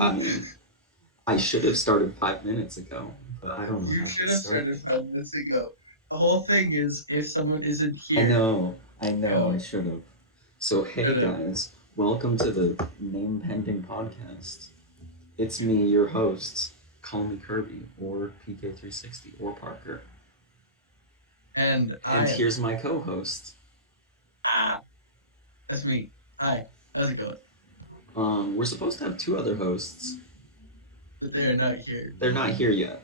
I mean, I should have started 5 minutes ago, but I don't know You how to should have start. started 5 minutes ago. The whole thing is if someone isn't I here, know, I know, I go. should have. So, hey Should have. guys, welcome to the Name Pending Podcast. It's me, your host. Call me Kirby, or PK360, or Parker. And And I am. here's my co host. Ah, that's me. Hi. How's it going? We're supposed to have two other hosts. But they are not here. They're not here yet.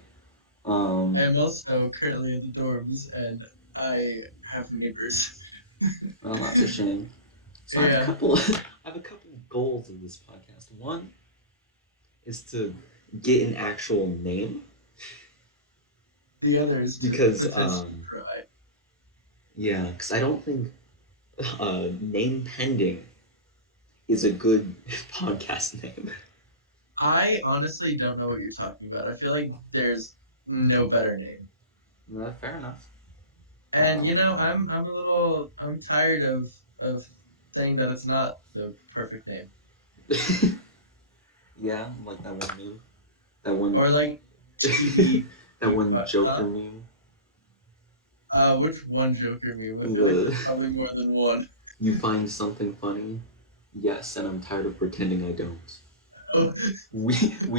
I Um, am also currently in the dorms and I have neighbors. well, that's a shame. So I have a Yeah. couple. I have a couple goals of this podcast. One is to get an actual name The other is to because, potentially cry. yeah, because I don't think name pending is a good podcast name. I honestly don't know what you're talking about. I feel like there's no better name. Fair enough. And I'm tired of saying that it's not the perfect name. Yeah, like that one meme. That one. Or like TV. That one Joker Huh? meme. Which one Joker meme? I feel like The there's probably more than one. you find something funny. Yes, and I'm tired of pretending I don't. Oh, We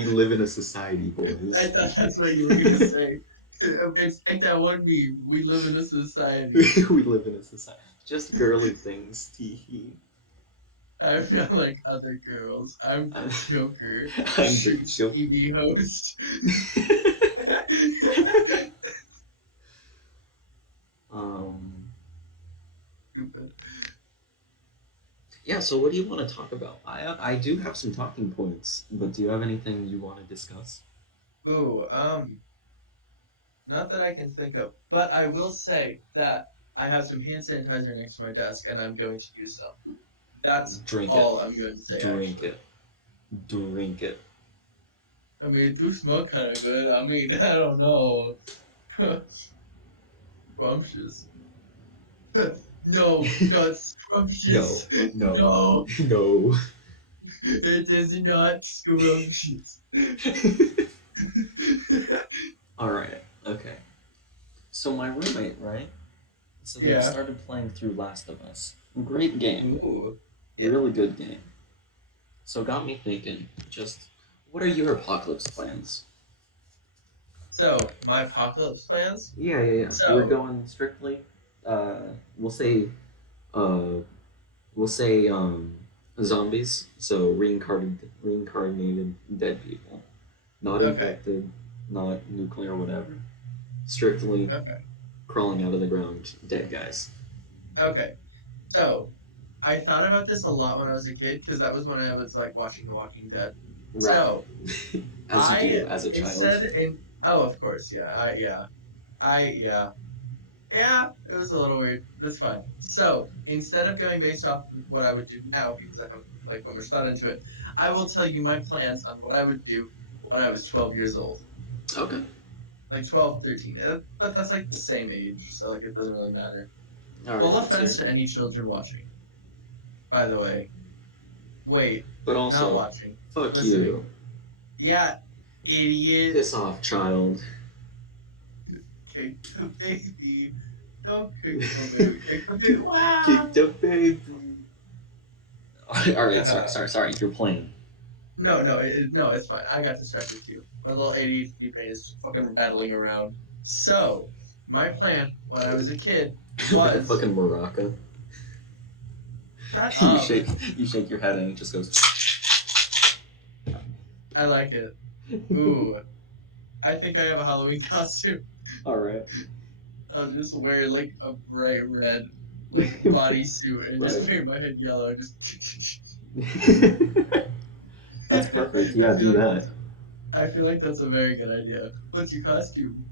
live in a society, I boys. thought that's what you were gonna say. It's like that one meme. We live in a society. We live in a society. Just girly things, tee. I feel like other girls. I'm the I'm, Joker, I'm the joke. TV host. um, Stupid. yeah, so what do you want to talk about? I do have some talking points, but do you have anything you want to discuss? Ooh, not that I can think of, but I will say that I have some hand sanitizer next to my desk, and I'm going to use some. That's Drink it. all I'm going to say, Drink actually. it. Drink it. I mean, it do smell kind of good. I mean, I don't know. Scrumptious. No, not No. scrumptious. No. No, No. it is not scrumptious. Alright, okay. So my roommate, right? So they Yeah. started playing through Last of Us. Great game. Ooh. Yeah. Really good game. So got me thinking, just what are your apocalypse plans? So, my apocalypse plans? Yeah. We're So, going strictly uh we'll say uh we'll say zombies, so reincarnated dead people. Not okay. infected, not nuclear whatever. Strictly Okay. crawling out of the ground dead guys. Okay. So, I thought about this a lot when I was a kid because that was when I was like watching The Walking Dead. Right. So, As you do I as a child. instead in oh, of course, yeah, it was a little weird. That's fine. So instead of going based off of what I would do now, because I haven't like put much thought into it, I will tell you my plans on what I would do when I was 12 years old, Okay. like 12, 13. But that's like the same age, so like it doesn't really matter. Alright, Full let's hear offense it. to any children watching, by the way. Wait, But not also, watching, fuck listening. you. Yeah, idiot. Piss off, child. Kick the baby. Don't kick the baby. Kick the baby. Kick Wow. the baby. Alright, sorry. You're playing. No, it's fine. I got distracted too. My little ADHD brain is fucking rattling around. So, my plan when I was a kid Like a was fucking maraca. shut you up. shake you shake your head and it just goes. I like it. Ooh, I think I have a Halloween costume. Alright. I'll just wear like a bright red like bodysuit and just Right. paint my head yellow. And just. That's perfect. I Yeah, feel do like that. that's. I feel like that's a very good idea. What's your costume?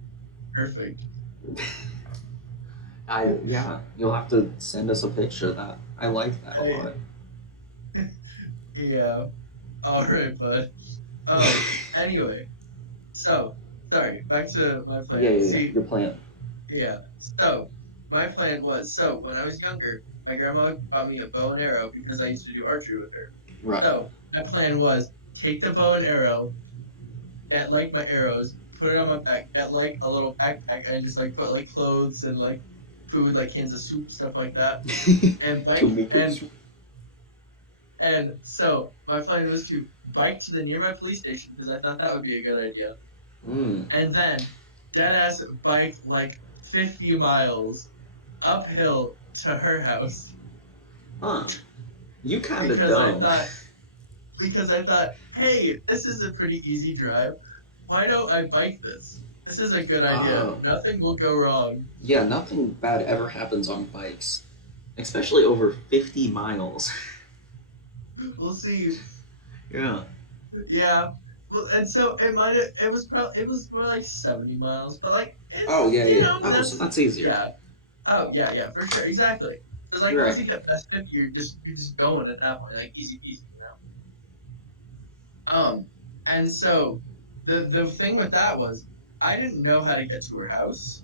Perfect. You'll have to send us a picture of that. I like that a I, lot. yeah. All right, bud. Anyway, so sorry. Back to my plan. Yeah. See, Your plan. yeah. So my plan was when I was younger, my grandma bought me a bow and arrow because I used to do archery with her. Right. So my plan was take the bow and arrow, get like my arrows, put it on my back, get like a little backpack, and just like put like clothes and like food, like cans of soup, stuff like that, and bike. Tomato soup. And so my plan was to bike to the nearby police station because I thought that would be a good idea, Mm. and then dead ass bike like 50 miles uphill to her house Huh. You kind of because I dumb. thought hey, this is a pretty easy drive. Why don't I bike this? This is a good idea. Oh. Nothing will go wrong. Yeah, nothing bad ever happens on bikes. Especially over 50 miles. We'll see. Yeah. Yeah. Well, and so it was more like 70 miles, but like Oh, it's yeah, you yeah. know Oh, so that's that's easier. yeah. Oh yeah, yeah, for sure, exactly. Because like You're once right. you get past 50, you're just going at that point, like easy peasy, you know. And so the thing with that was I didn't know how to get to her house.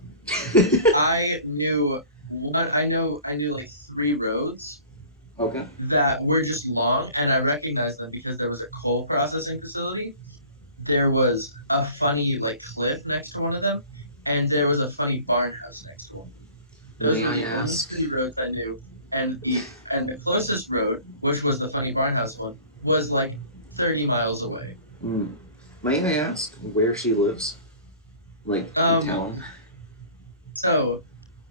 I knew like three roads Okay. that were just long, and I recognized them because there was a coal processing facility. There was a funny like cliff next to one of them, and there was a funny barn house next to one of them. Those May were I the only ask? three roads I knew, and the closest road, which was the funny barn house one, was like 30 miles away. Hmm. May I ask where she lives? Like, in Um, town? so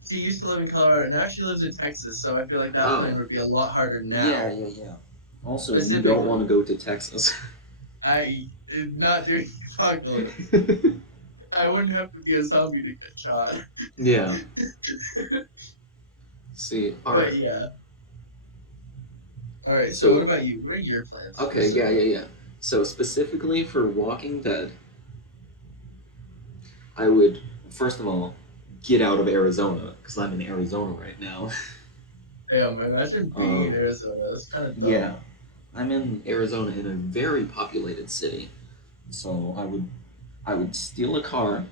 she used to live in Colorado. Now she lives in Texas, so I feel like that Oh. plan would be a lot harder Yeah, now. yeah, yeah. Also, you don't want to Specifically, go to Texas. I am not doing apocalypse. I wouldn't have to be a zombie to get shot. Yeah. See, alright. But yeah. All right. So what So, about you? What are your plans okay, yeah, yeah, specifically? yeah. So, specifically for Walking Dead, I would, first of all, get out of Arizona, because I'm in Arizona right now. Damn, imagine being in Um, Arizona. That's kind of yeah. dumb. I'm in Arizona in a very populated city. So, I would steal a car.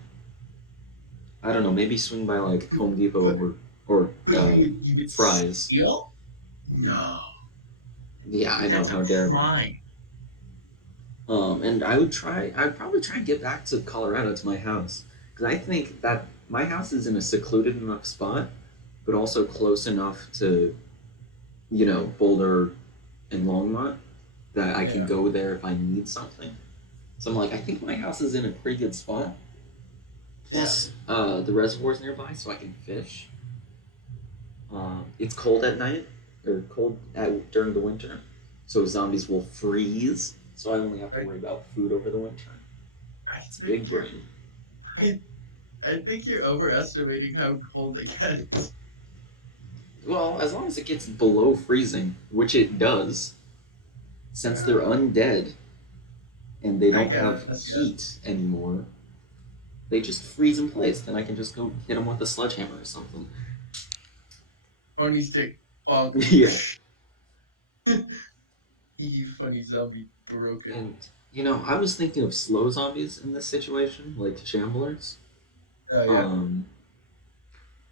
I don't know, maybe swing by like You, Home Depot but or but you would Fry's. steal? No, Yeah, I know, that's a how dare me. crime. And I'd probably try and get back to Colorado to my house. Because I think that my house is in a secluded enough spot, but also close enough to, Boulder and Longmont that I can Yeah. go there if I need something. So I'm like, I think my house is in a pretty good spot. Yeah. Plus, the reservoir's nearby, so I can fish. It's cold at night, or during the winter, so zombies will freeze. So I only have to Right. worry about food over the winter. I It's big think you're brain. I, I think you're overestimating how cold it gets. Well, as long as it gets below freezing, which it does, since they're undead and they I don't have guess, yeah. heat anymore, they just freeze in place. Then I can just go hit them with a sledgehammer or something. Pony stick. Bonk. Yeah. Hee funny zombie broken. And, I was thinking of slow zombies in this situation, like shamblers. Oh yeah. Um,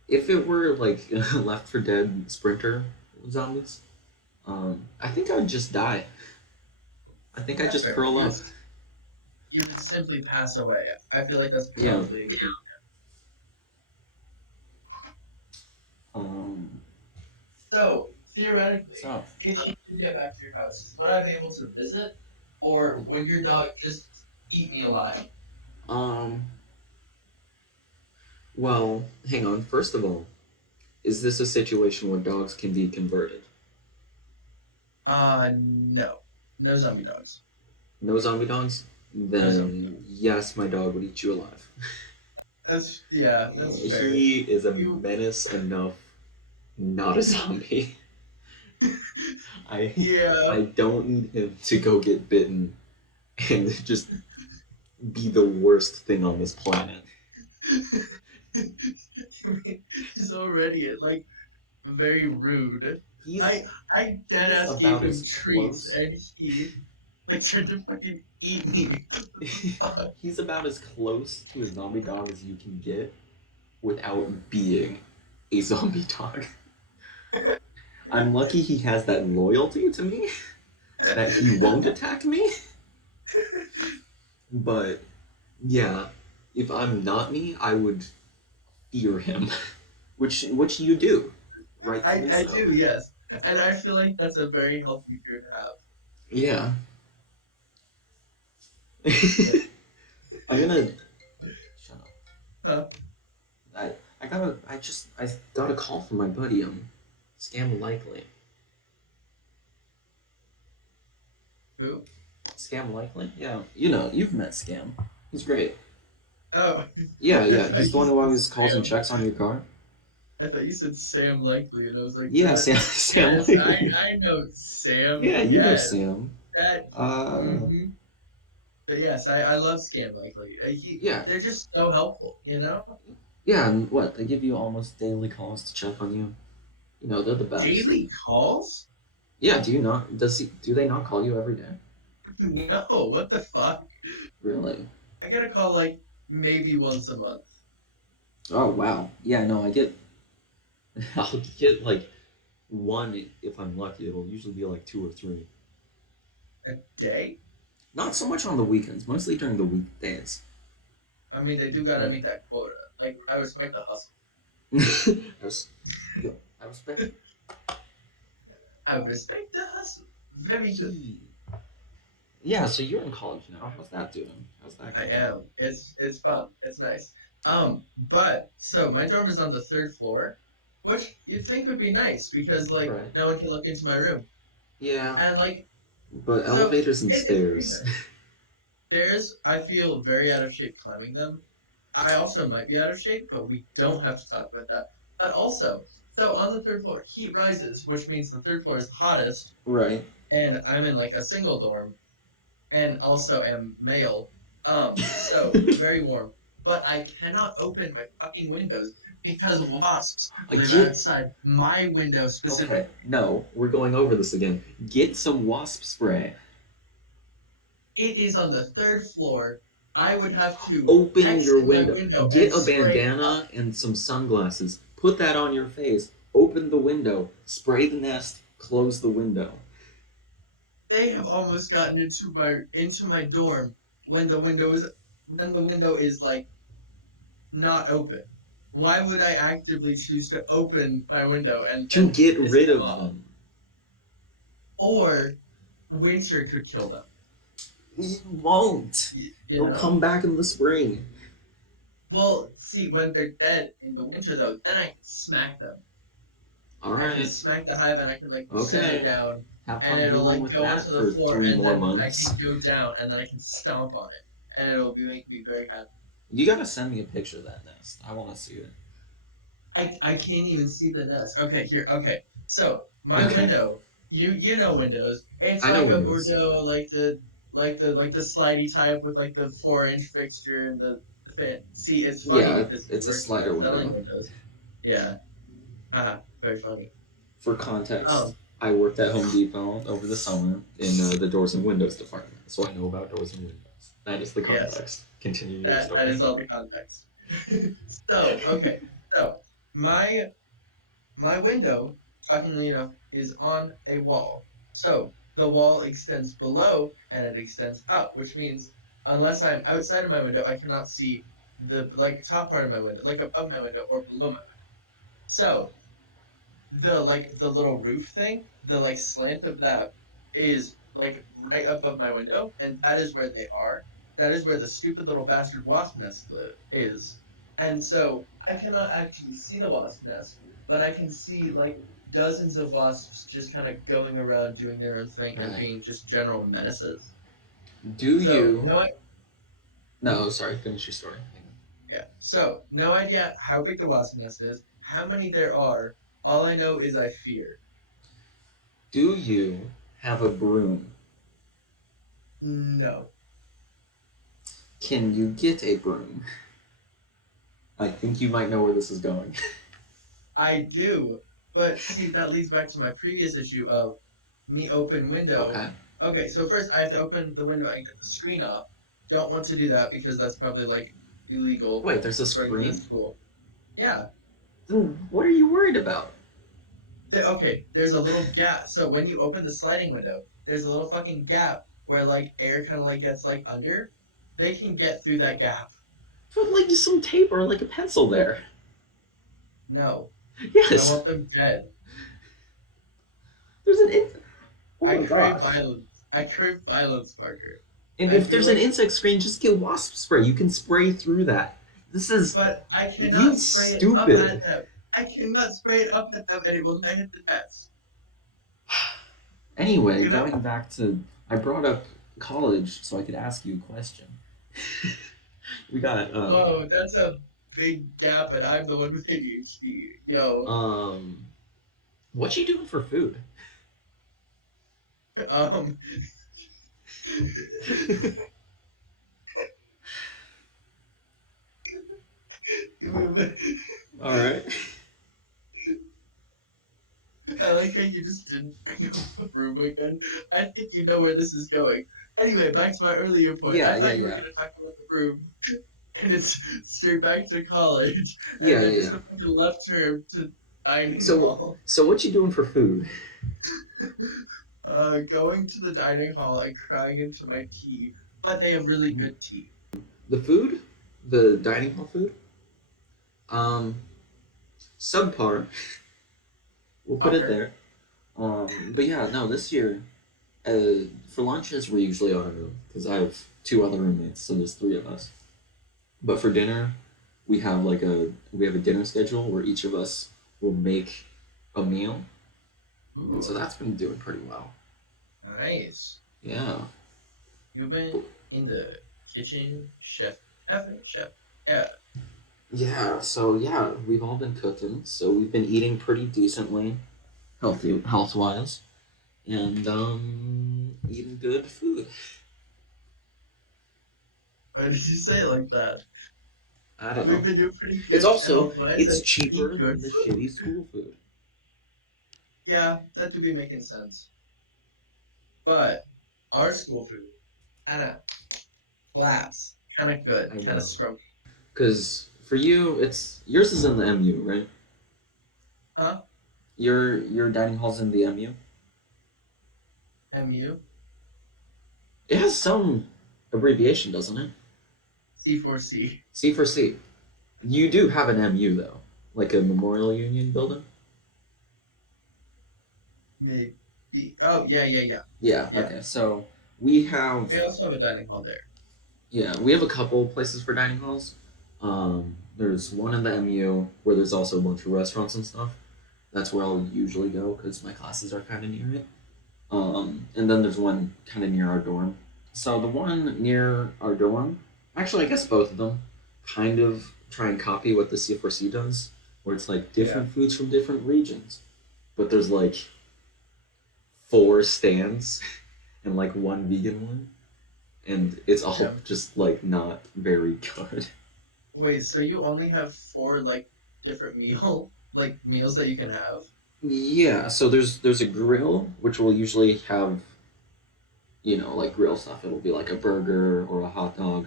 if it were like Left for Dead sprinter zombies, I think I would just die. I think I'd That's just fair. curl up. You would simply pass away. I feel like that's Yeah. probably a good. Um, So theoretically, so, if you do get back to your house, would I be able to visit, or would your dog just eat me alive? um, well, hang on. First of all, is this a situation where dogs can be converted? No, no zombie dogs. No zombie dogs? No zombie Then dogs. yes, my dog would eat you alive. That's fair. He is a You, menace enough, not a zombie. I yeah. I don't need him to go get bitten and just be the worst thing on this planet. I mean, he's already like very rude. He's I dead he's ass gave about him as treats close. and he like tried to fucking eat me. Fuck. He's about as close to a zombie dog as you can get without being a zombie dog. I'm lucky he has that loyalty to me that he won't attack me. But yeah, if I'm not me, I would fear him, which you do, rightfully I so. do, yes. And I feel like that's a very healthy fear to have. Yeah. But I'm gonna shut up. huh? I got a call from my buddy. Scam likely. Who? Scam likely? Yeah, you know, you've met Scam. He's great. Oh, Yeah, I yeah. thought He's the you one who said always calls and Sam. checks on your car. I thought you said Sam Likely, and I was like, Yeah, that. Sam. Sam Yes, likely. I know Sam. Yeah, you know Yes, Sam. that. Uh, Mm-hmm. But yes, I love Scam Likely. yeah, They're just so helpful, you know. yeah. And what? They give you almost daily calls to check on you. You know, they're the best. Daily calls? Yeah. Do you not? Do they not call you every day? No, what the fuck? Really? I get a call like maybe once a month. Oh wow. Yeah. No, I get. I'll get like one if I'm lucky. It'll usually be like two or three. A day? Not so much on the weekends. Mostly during the weekdays. I mean, they do gotta But meet that quota. Like, I respect the hustle. I was, yo, I respect I respect the hustle. Very good. it. Yeah, so you're in college now. How's that doing? How's that I going? am. It's fun. It's nice. But so my dorm is on the third floor, which you'd think would be nice because like Right. no one can look into my room. Yeah, And like but so elevators and it's pretty stairs. nice. Stairs, I feel very out of shape climbing them. I also might be out of shape, but we don't have to talk about that. But also, so on the third floor, heat rises, which means the third floor is the hottest, Right. and I'm in like a single dorm, and also am male. So very warm. But I cannot open my fucking windows because wasps live Get outside my window okay. specifically. No, we're going over this again. Get some wasp spray. It is on the third floor. I would have to Open your exit my window. window and Get a spray up. bandana and some sunglasses. Put that on your face. Open the window. Spray the nest. Close the window. They have almost gotten into my dorm when the window is like not open. Why would I actively choose to open my window and To get piss rid them of off? them. Or winter could kill them. You won't. You They'll know? come back in the spring. Well, see, when they're dead in the winter though, then I can smack them. All I can right. smack the hive and I can like set it Okay. down Have and fun it'll dealing like with go that onto the for floor three and more then I months. can go down and then I can stomp on it and it'll be making me very happy. You gotta send me a picture of that nest. I want to see it. I can't even see the nest. Okay, here. Okay, so my Okay. window. You know windows. It's I know like a windows. Bordeaux, like the slidey type with like the 4-inch fixture and the fan. See, it's funny Yeah, because it's a working slider at selling window. windows. Yeah, very funny. For context, Um, I worked at Home Depot over the summer in the doors and windows department, so I know about doors and windows. That is the yes, context. Continue your that story. is all the context. So okay, so my My window, shockingly enough, is on a wall. So the wall extends below and it extends up, which means unless I'm outside of my window, I cannot see the like top part of my window, like above my window or below my window. So the little roof thing, the like slant of that is like right above my window, and that is where they are. That is where the stupid little bastard wasp nest is. And so I cannot actually see the wasp nest, but I can see like dozens of wasps just kind of going around doing their own thing and Right. being just general menaces. Do So you? No, sorry. Finish your story. yeah. So no idea how big the wasp nest is, how many there are. All I know is I fear. Do you have a broom? No. Can you get a broom? I think you might know where this is going. I do. But see, that leads back to my previous issue of me open window. Okay. Okay, so first I have to open the window and get the screen off. Don't want to do that because that's probably like illegal Wait, there's a according to the screen? school. Yeah. Then what are you worried about? Okay, there's a little gap. So when you open the sliding window, there's a little fucking gap where like air kind of like gets like under, they can get through that gap. Put like some tape or like a pencil there. No, I Yes, want them dead. there's an. Oh I my crave gosh. violence. I crave violence, Parker. And I if feel there's an like, insect screen, just get wasp spray. You can spray through that. This is but I you cannot spray it up stupid. at them. I cannot spray it up at them, and it will not hit the desk. Anyway, You know? going back to I brought up college so I could ask you a question. We got Whoa, that's a big gap, and I'm the one with ADHD. Yo, um what you doing for food? um, All right. I like how you just didn't bring up the room again. I think you know where this is going. Anyway, back to my earlier point. Yeah, I yeah, thought you were yeah. going to talk about the room, and it's straight back to college, and Yeah, then yeah, just yeah. a fucking left turn to dining So hall. so what you doing for food? Going to the dining hall and crying into my tea, but they have really good tea. The food? The dining hall food? Um subpar. We'll put it Upper. there. But yeah, no, this year for lunches we're usually on our own because I have two other roommates, so there's three of us. But for dinner, we have a dinner schedule where each of us will make a meal, and so Ooh, that's been doing pretty well. nice. Yeah, You've been in the kitchen, chef, chef. Yeah. yeah. So yeah, we've all been cooking, so we've been eating pretty decently, health wise, and eating good food. Why did you say it like that? I don't We've know. been doing pretty It's good also health wise it's and eat cheaper good than the food. shitty school food. Yeah, that do be making sense. But our school food, kind of class, kind of good, I kind of know, scrumpy. because for you, it's yours is in the MU, right? Huh? Your dining hall's in the MU. MU? It has some abbreviation, doesn't it? C4C. C for C. You do have an MU though, like a Memorial Union building. Maybe. Oh, yeah, yeah, yeah. Yeah. Yeah. Okay. So we have We also have a dining hall there. yeah we have a couple places for dining halls. There's one in the MU where there's also a bunch of restaurants and stuff. That's where I'll usually go because my classes are kind of near it. And then there's one kind of near our dorm. So the one near our dorm, actually, I guess both of them kind of try and copy what the C4C does, where it's like Yeah. different foods from different regions, but there's like four stands and like one vegan one, and it's all Yeah. just like not very good. Wait, so you only have four like different like meals that you can have? Yeah, so there's a grill which will usually have like grill stuff. It'll be like a burger or a hot dog,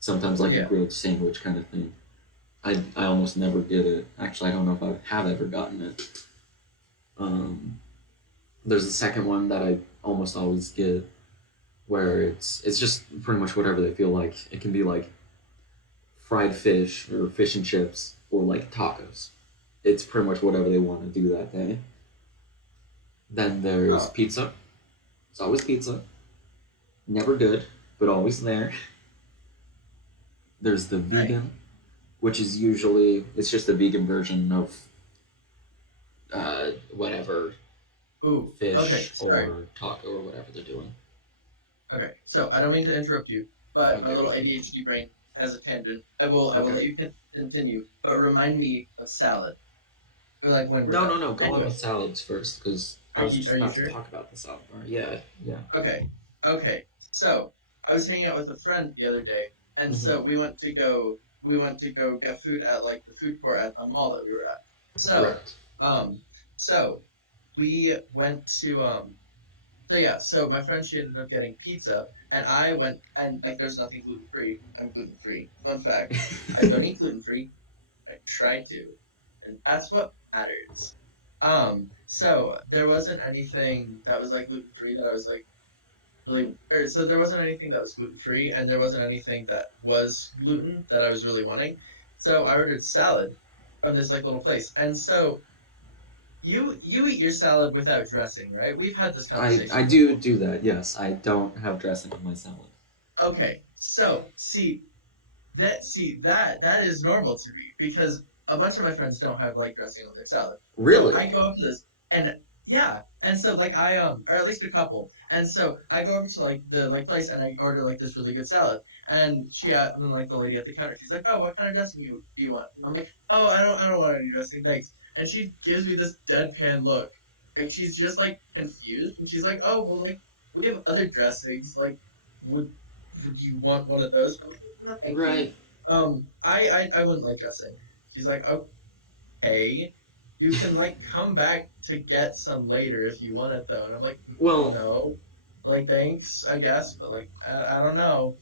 sometimes like a Yeah. grilled sandwich kind of thing. I almost never get it. Actually, I don't know if I have ever gotten it. Um, there's a second one that I almost always get, where it's just pretty much whatever they feel like. It can be like fried fish or fish and chips or like tacos. It's pretty much whatever they want to do that day. Then there's Oh, pizza. It's always pizza. Never good, but always there. There's the nice. vegan, which is usually it's just a vegan version of whatever Ooh. Okay, fish sorry. or taco or whatever they're doing. Okay. So I don't mean to interrupt you, but my Okay, little okay, ADHD brain has a tangent. I will okay. let you continue, but remind me of salad. Or like when we're No, done. no, no. Go on with Anyway, salads first, because I are was you just are you about to sure? talk about the salad bar. Yeah, yeah. Okay. Okay. So I was hanging out with a friend the other day, and Mm-hmm. so we went to go get food at like the food court at a mall that we were at. So Correct. um so we went to so yeah, so my friend she ended up getting pizza and I went and like there's nothing gluten free. I'm gluten free. Fun fact. I don't eat gluten free. I try to. And that's what matters. So there wasn't anything that was like gluten free that I was like really, so there wasn't anything that was gluten free, and there wasn't anything that was gluten that I was really wanting. So I ordered salad from this like little place, and so you eat your salad without dressing, right? We've had this I conversation do before. do that. Yes, I don't have dressing on my salad. Okay, so that is normal to me because a bunch of my friends don't have like dressing on their salad. So Really? I go up to this and yeah, and so like I or at least a couple, and so I go over to like the like place and I order like this really good salad, and and then like the lady at the counter, she's like, oh, what kind of dressing do you want? And I'm like, oh, I don't want any dressing, thanks. And she gives me this deadpan look, and she's just like confused, and she's like, oh, well, like we have other dressings, like would would you want one of those? I'm like, no, thank you. Right. I wouldn't like dressing. She's like, okay, you can like come back to get some later if you want it though. And I'm like, Well, no, like thanks, I guess, but like I don't know.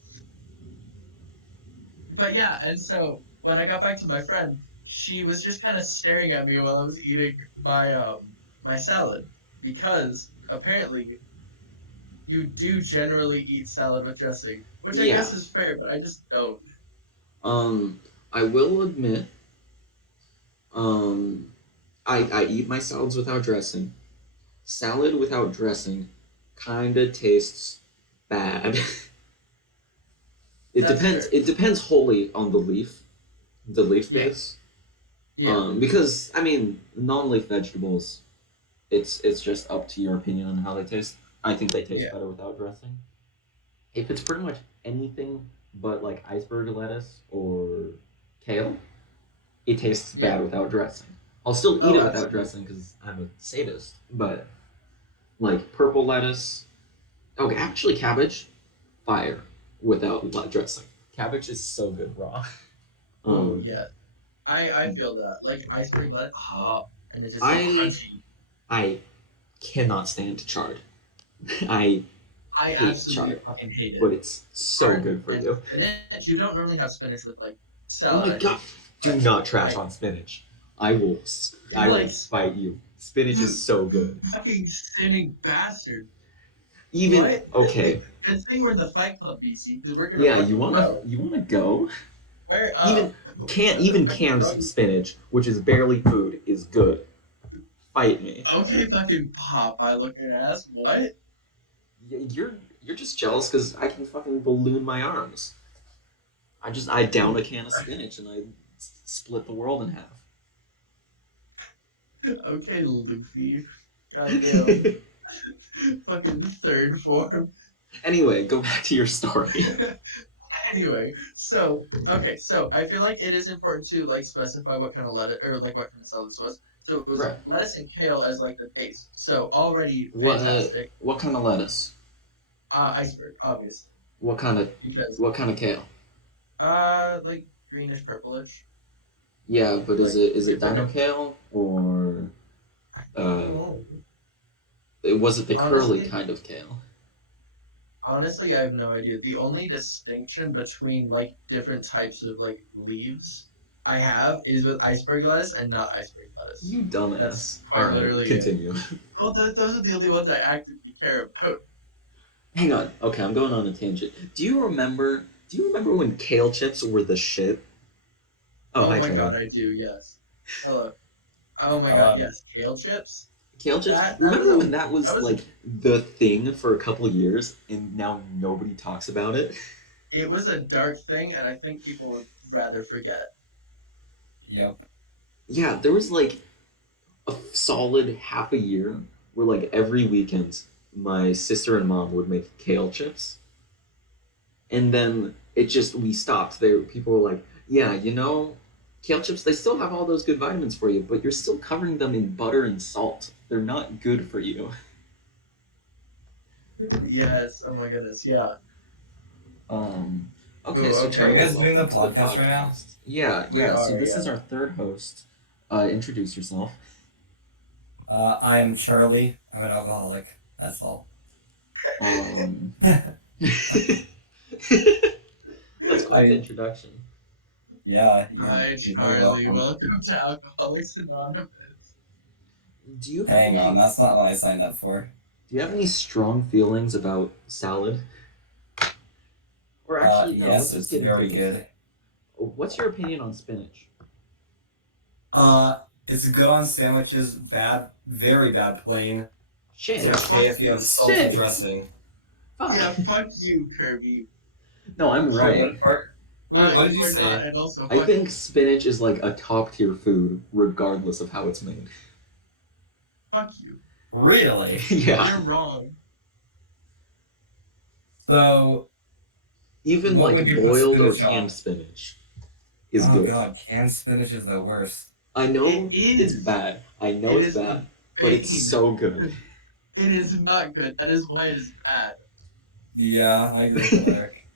But yeah, and so when I got back to my friend, she was just kind of staring at me while I was eating my salad because apparently you do generally eat salad with dressing, which I yeah. guess is fair, but I just don't. Um, I will admit, um, I eat my salads without dressing. Salad without dressing kinda tastes bad. It That's depends. fair. It depends wholly on the leaf Yeah, base. yeah, Because I mean, non-leaf vegetables, it's just up to your opinion on how they taste. I think they taste yeah. better without dressing. If it's pretty much anything but like iceberg lettuce or kale, it tastes Yeah. bad without dressing. I'll still eat Oh, it without absolutely. dressing because I'm a sadist. But like purple lettuce, okay, actually cabbage, fire without dressing. Cabbage is so good raw. Oh, Um, yeah. I feel that. Like iceberg lettuce. Oh, and it's just so I crunchy. I cannot stand chard. I I hate absolutely chard, fucking hate but it. it's so Hard good for and you. spinach. You don't normally have spinach with like Oh salad, my I god! think. Do But not trash like on spinach. I will. you I will like spite you. Spinach is you so you good. fucking sinning bastard. Even What? okay. Good thing we're in the Fight Club, BC, because we're gonna Yeah, fucking go. you wanna go? Where Even what the fucking canned wrong? spinach, which is barely food, is good. Fight me. Okay, fucking Popeye looking ass. What? You're just jealous because I can fucking balloon my arms. I down a can of spinach and I split the world in Okay, Luffy. Goddamn. half. Fucking third form. Anyway, go back to your story. Anyway, so okay, so I feel like it is important to like specify what kind of lettuce or like what kind of salad this was. So it was Right. lettuce and kale as like the base. So already What fantastic. what kind of lettuce? Iceberg, obviously, What kind of because what kind of kale? like greenish purplish, Yeah, but like is it your dino pick. kale or I don't uh know. was it the curly Honestly, kind of kale? honestly, I have no idea. The only distinction between like different types of like leaves I have is with iceberg lettuce and not iceberg lettuce. You That's dumbass. All quite right, literally it. continue. Well, those are the only ones I actively care about. Hang on. Okay, I'm going on a tangent. Do you remember when kale chips were the shit? Oh, Oh hi my Charlie. god, I do. Yes. Hello. Oh my god, Um, yes. Kale chips. Kale chips. That was Remember a when that that was was like the thing for a couple of years and now nobody talks about it? it was a dark thing, and I think people would rather forget. yep. Yeah, there was like a solid half a year where like every weekend my sister and mom would make kale chips, and then it just we stopped. There, people were like, "Yeah, you know, kale chips they still have all those good vitamins for you, but you're still covering them in butter and salt. They're not good for you." Yes. Oh my goodness. Yeah. Um. Okay, Ooh, so Are you okay. Charlie, guys doing the welcome to the podcast right now? podcast. Yeah, We yeah. So are. this is Yeah. our third host. Introduce yourself. I am Charlie. I'm an alcoholic. That's all. Um. That's I quite the mean, introduction. yeah, Hi, you're very Charlie. welcome. Welcome to Alcoholics Anonymous. Do you have Hang on, any that's not what I signed up for. Do you have any strong feelings about salad? Or actually, no. Let's Yes, just it's get into very this. good. What's your opinion on spinach? Uh, it's good on sandwiches. Bad, very bad plain. It's Shit. okay Fuck. if you have salty Shit. dressing. Fuck. Yeah, fuck you, Kirby. No, I'm So right. what did You you are not, say? and also I fuck think spinach is like a top tier food, regardless of how it's made. you. Really? Yeah. You're wrong. So, Even what would like you put boiled or spinach canned on? spinach is Oh good. God, canned spinach is the worst. I It know it's is. bad. I know It it's is bad, the but it's bane. so good. It is not good. That is why it is bad. Yeah, I agree with Alaric.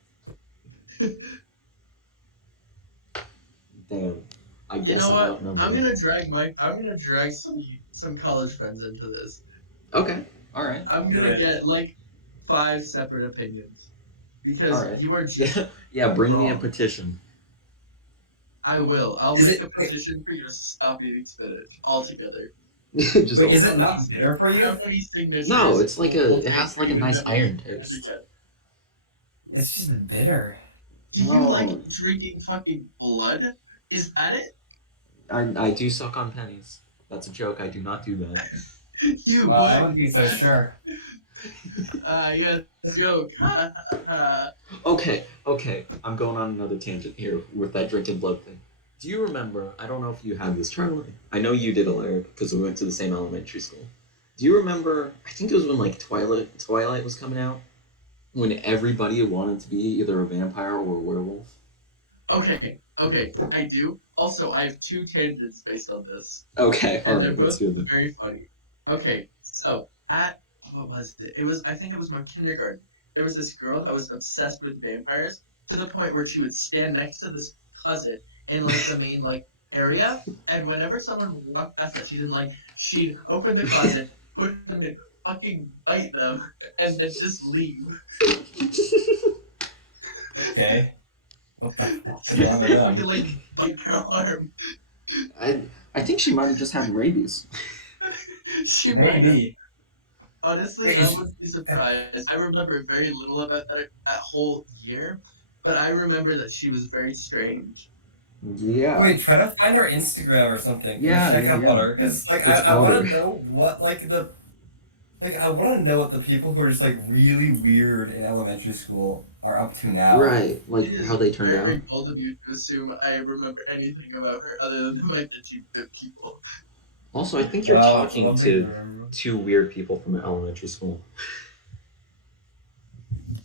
Damn. I You guess know I'm what? outnumbered. I'm gonna drag some college friends into this. Okay. All right. I'm Do gonna it. get like 5 separate opinions All because right. you are just Yeah. Yeah. Bring me a wrong. petition. I will. I'll Is make it a wait, petition for you to stop eating spinach altogether. Just wait, is all. it How many not bitter for how you? many No, signatures it's like will it take has for like a you to nice never eat iron spinach taste. again? It's just bitter. Do you like No, drinking fucking blood? Is that it? I do suck on pennies. That's a joke. I do not do that. You I would. wouldn't be so sure. Yes, joke. Ha ha ha. Okay, okay. I'm going on another tangent here with that drinking blood thing. Do you remember? I don't know if you had this, Charlie. I know you did, Alaric, because we went to the same elementary school. Do you remember? I think it was when like Twilight was coming out, when everybody wanted to be either a vampire or a werewolf. Okay, I do. Also, I have 2 tangents based on this, Okay, all and they're right. Let's both hear them. very funny. Okay, so at what was it? It was I think it was my kindergarten. There was this girl that was obsessed with vampires to the point where she would stand next to this closet in like the main like area, and whenever someone walked past that she didn't like, she'd open the closet, push them in, fucking bite them, and then just leave. Okay. What the fuck is She wrong with did fucking them? like bite her arm. I I think she might have just had rabies. She might have. Maybe. Honestly, Wait, I is she, wouldn't be surprised. I remember very little about that whole year, but I remember that she was very strange. Yeah. wait, try to find her Instagram or something and Yeah, check yeah, up on yeah. her. Cause like It's I wanna otter. know what I wanna know what the people who are just like really weird in elementary school are up to now. Right, It like how is they turned very out. bold of you to assume I remember anything about her other than the fact that she bit people. Also, I think you're Well, it's talking one thing to to remember. two weird people from elementary school.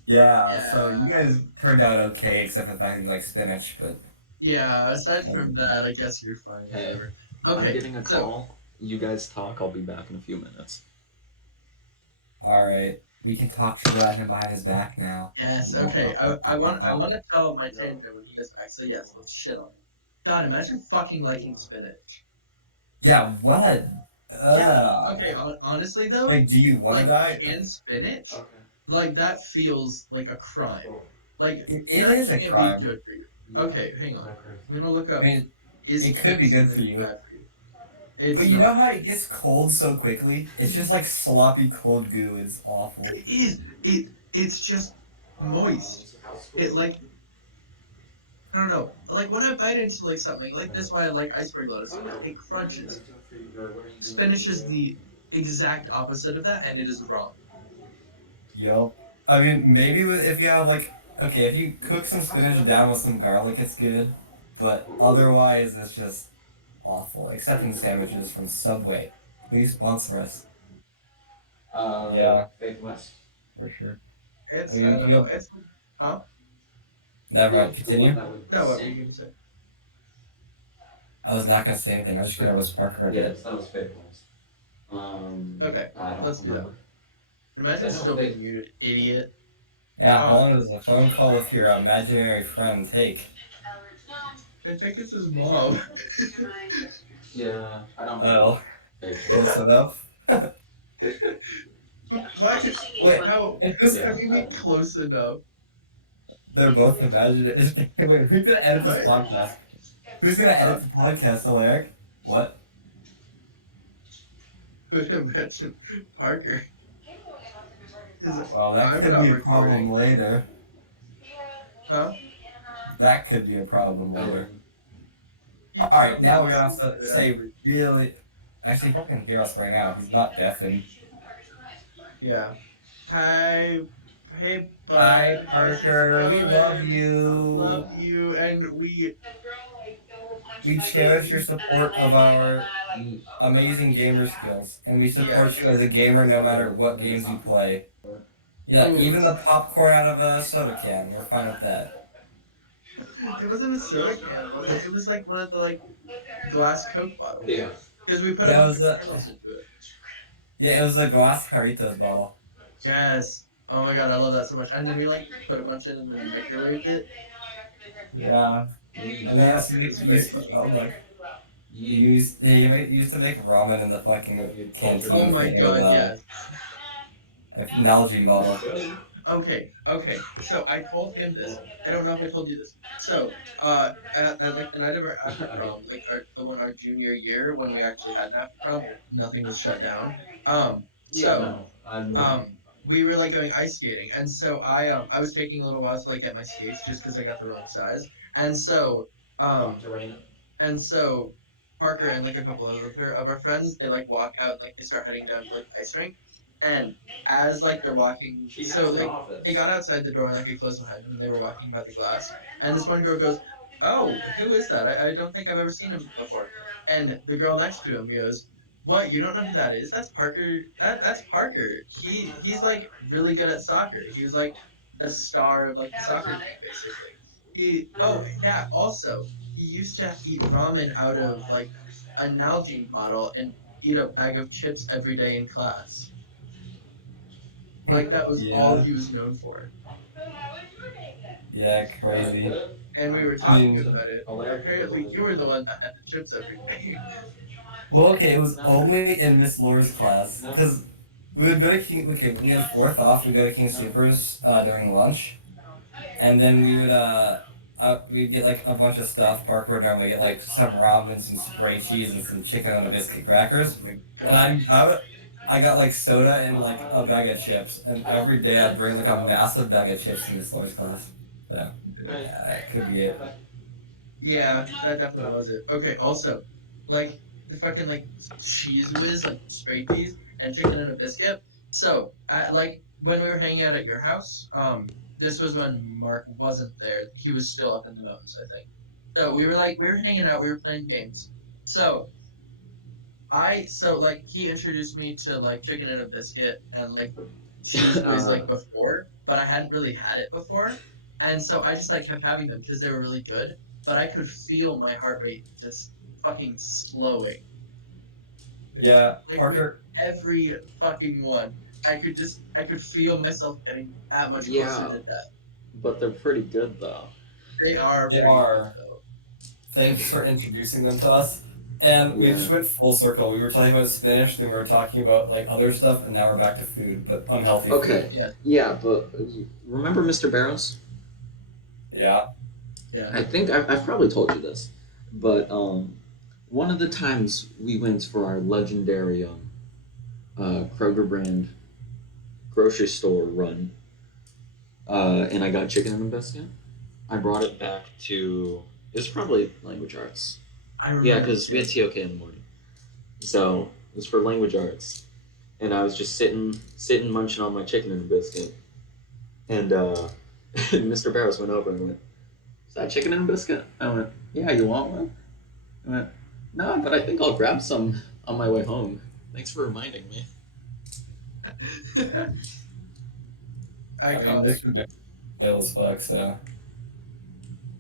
Yeah, so you Yeah. guys turned out okay, except for the fact that you like spinach, but Yeah, aside from that, I guess you're fine, Hey, whatever. I'm Okay, getting a so, call. You guys talk. I'll be back in a few minutes. alright. We can talk shit about him behind his back now. yes, okay. I want to tell my tangent when he gets back, so yes, let's shit on him. God, imagine fucking liking spinach. Yeah, what? Yeah, okay, honestly though, Like, do you want to like die? canned spinach, Okay. like that feels like a crime. Like It that is a can't be crime. good for you. Okay, hang on. I'm gonna look I up. mean, Is it could canned be good for spinach you. bad for you? But It's you know not. how it gets cold so quickly? It's just like sloppy cold goo. It's awful. It is. It's just moist. It like I don't know. Like when I bite into like something like that's why I like iceberg lettuce so much. It crunches. Spinach is the exact opposite of that, and it is wrong. Yup. I mean, maybe if you have like, okay, if you cook some spinach down with some garlic, it's good. But otherwise, it's just awful. Except in sandwiches from Subway. Please sponsor us. Yeah, Faith West. for sure. I It's I mean, don't you know. have. It's huh? Never Yeah, mind. the one Continue. that would No, what were sing. you gonna say? I was not gonna say anything. I was just gonna whisper her. Yes, that was Faith West. Okay, I don't let's do that. remember. Imagine still being muted, idiot. Yeah, how Ah, long does a phone call with your imaginary friend take? I think it's his mom. Yeah, I don't know. Oh, close enough. Why? Wait, How? who's, How do you mean close enough? they're both imaginary. Wait, who's gonna edit this What? podcast? Who's gonna Huh? edit the podcast, Alaric? What? Would imagine Parker. Because Well, that I'm could not be a problem recording. later. Huh? That could be a problem later. Um, You All right, tell me. now You we're gonna seem have to good, say actually. really. Actually, he can hear us right now. He's not deafened. Yeah. Hi. Hey, Hi, bud. How's it Parker. We love going? you. Love you. And we. We cherish your support of our amazing gamer skills, and we support you Yes. as a gamer no matter what games you play. Yeah, Ooh. even the popcorn out of a soda can. We're fine with that. It wasn't a soda can, was it? It was like one of the like glass Coke bottles. yeah. Because we put a Yeah, it bunch was of a kernels into it. yeah, it was a glass Caritas bottle. Yes. Oh my god, I love that so much. And then we like put a bunch in and then microwaved it. Yeah, and we That used to make was very used to, funny. oh my, used to make ramen in the fucking Oh canteen my thing with god, a yes. Nalgene bottle. Okay. So I told him this. I don't know if I told you this. So, at like the night of our after prom, like the one our junior year when we actually had an after prom, nothing was shut down. Um, Yeah, so no. I'm we were like going ice skating, and so I was taking a little while to like get my skates just because I got the wrong size, and so um and so Parker and like a couple of our friends, they like walk out, like they start heading down to like the ice rink. And as like they're walking, She so has an like they office. got outside the door and like it closed behind them and they were walking by the glass. And this one girl goes, "Oh, who is that? I don't think I've ever seen him before." And the girl next to him goes, "What? You don't know who that is? That's Parker. That's Parker. He's like really good at soccer. He was like the star of like the soccer team basically. Oh yeah, also he used to eat ramen out of like a Nalgene bottle and eat a bag of chips every day in class. Like that was all Yeah, he was known for. yeah, crazy. And we were I talking mean, about it. Alaric is Apparently, always you were the one that had the chips every day. well, okay, it was only in Miss Laura's class because we would go to King. Okay, we had fourth off. We go to King Supers during lunch, and then we'd get like a bunch of stuff. Parker would normally get like some ramen, some spray cheese, and some chicken on a biscuit crackers. Oh my And god. I got like soda and like a bag of chips, and every day I'd bring like a massive bag of chips in Miss Laura's class. So yeah, that could be it. Yeah, that definitely was it. Okay, also, like the fucking like cheese whiz, like straight cheese and chicken and a biscuit. So, like when we were hanging out at your house, this was when Mark wasn't there. He was still up in the mountains, I think. So we were hanging out, we were playing games. So like he introduced me to like chicken and a biscuit and like cheese whiz uh, like before, but I hadn't really had it before. And so I just like kept having them because they were really good, but I could feel my heart rate just fucking slowing. Yeah, Like with Parker. every fucking one. I could feel myself getting that much closer yeah, to death. but they're pretty good though. They are They pretty good are. though. Thanks for introducing them to us. And we Yeah. just went full circle. We were talking about Spinach, then we were talking about like other stuff, and now we're back to food, but unhealthy food. Okay. Yes, Yeah, but remember Mr. Barrows? Yeah. yeah. I think I've probably told you this, but one of the times we went for our legendary Kroger brand grocery store run, and I got chicken and a biscuit. I brought it back to. It's probably language arts. I Yeah, remember because we had TOK in the morning, so it was for language arts, and I was just sitting munching on my chicken and a biscuit, and Mr. Barrows went over and went, "Is that chicken and a biscuit?" I went, "Yeah, you want one?" I went, "No, but I think I'll grab some on my way home. Thanks for reminding me." I mean, Iconic. this would be ill as fuck, so.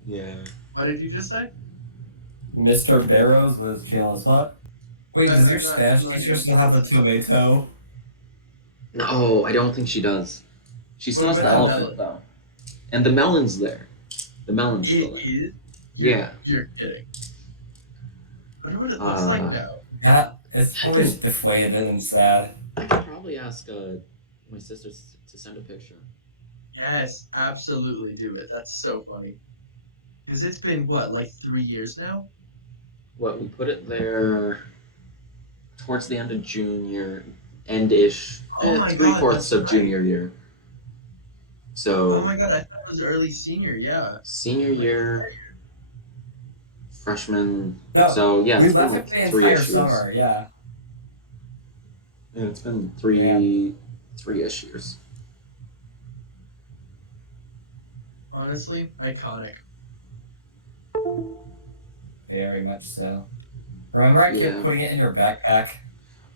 Yeah. What did you just say? Mr. Barrows was jail as fuck. Wait, does your I'm Spanish not teacher even still have the tomato? No, I don't think she does. She still What has the about the elephant melon? though, and the melon's there. The melon's still It there. is? Yeah. You're kidding. I wonder what it looks like Uh, now. Yeah, it's I always can deflated and sad. I could probably ask my sister to send a picture. Yes, absolutely do it. That's so funny. Because it's been what, like 3 years now? What we put it there towards the end of junior. end-ish, Oh my three god, fourths that's of right. junior year. Oh So my god, I thought it was early senior. Yeah, senior like year, freshman. No, So yeah, we it's been left it like the three entire issues. summer. Yeah, Yeah, it's been man, three issues. honestly, iconic. very much so. Remember, I kept Yeah, putting it in your backpack.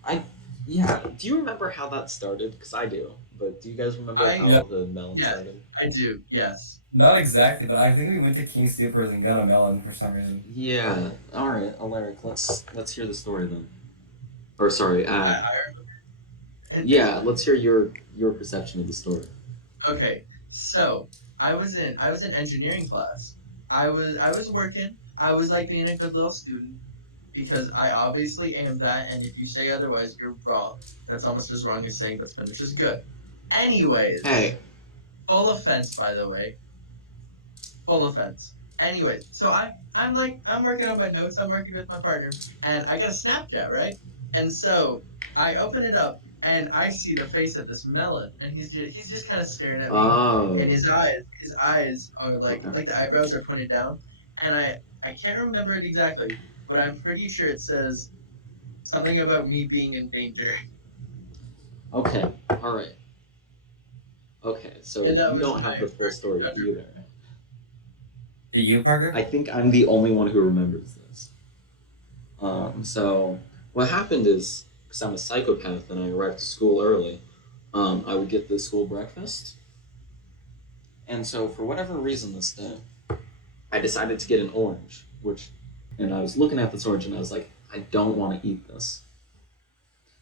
I yeah. Do you remember how that started? Because I do. But do you guys remember I Yeah, how the melon Yes, started? I do. Yes. not exactly, but I think we went to King Supers and got a melon for some reason. Yeah. All right, Alaric. Let's hear the story then. Or sorry. I remember. Yeah. Let's hear your perception of the story. Okay, so I was in engineering class. I was working. I was like being a good little student because I obviously am that, and if you say otherwise, you're wrong. That's almost as wrong as saying that spinach is good. Anyways, Hey. full offense, by the way. Full offense. Anyways, so I'm working on my notes. I'm working with my partner, and I get a Snapchat, right? And so I open it up, and I see the face of this melon, and he's just kind of staring at me, and Oh. his eyes are Okay. like the eyebrows are pointed down, and I can't remember it exactly, but I'm pretty sure it says something about me being in danger, Okay. All right. Okay. So and that you was don't have my the full first story encounter with either. Did you, I Parker? think I'm the only one who remembers this. So what happened is, because I'm a psychopath and I arrived to school early, I would get the school breakfast, and so for whatever reason this day, I decided to get an orange, and I was looking at this orange and I was like, I don't want to eat this.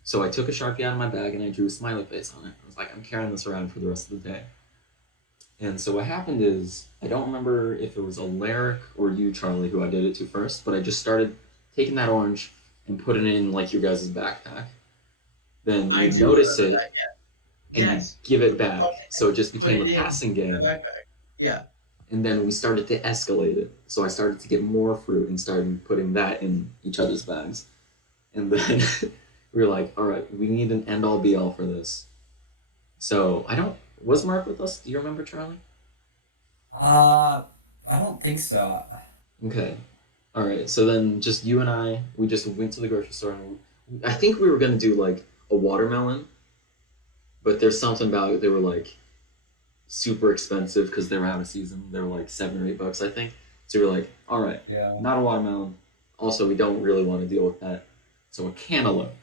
So I took a Sharpie out of my bag and I drew a smiley face on it. I was like, I'm carrying this around for the rest of the day. And so what happened is, I don't remember if it was Alaric or you, Charlie, who I did it to first, but I just started taking that orange and putting it in like your guys' backpack. Then I you do notice remember it that. and you Yes, give it put the back. phone So it just in, put became a it in passing my game. backpack. Yeah. And then we started to escalate it. So I started to get more fruit and started putting that in each other's bags. And then we were like, all right, we need an end all be all for this. So I don't. Was Mark with us? Do you remember, Charlie? Uh, I don't think so. Okay. All right. So then just you and we just went to the grocery store and I think we were going to do like a watermelon, but there's something about it. They were like super expensive because they were out of season. They were like $7 or $8, I think. So we were like, all right, Yeah. not a watermelon. Also, we don't really want to deal with that. So a cantaloupe.